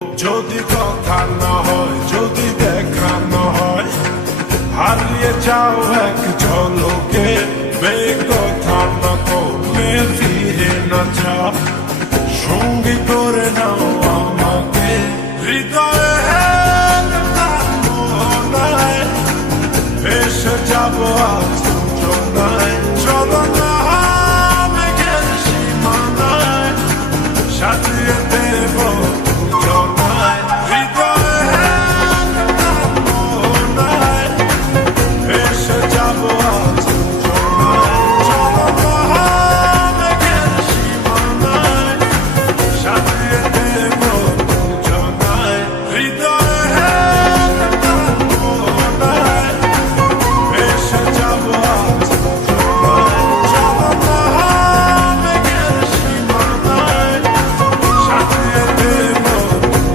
যদি কথা না হয়, যদি দেখা না হয়, হারিয়ে যাও এক ঝলকে। বেকথা না করলে ফিরে না যাও, সঙ্গী করে নাও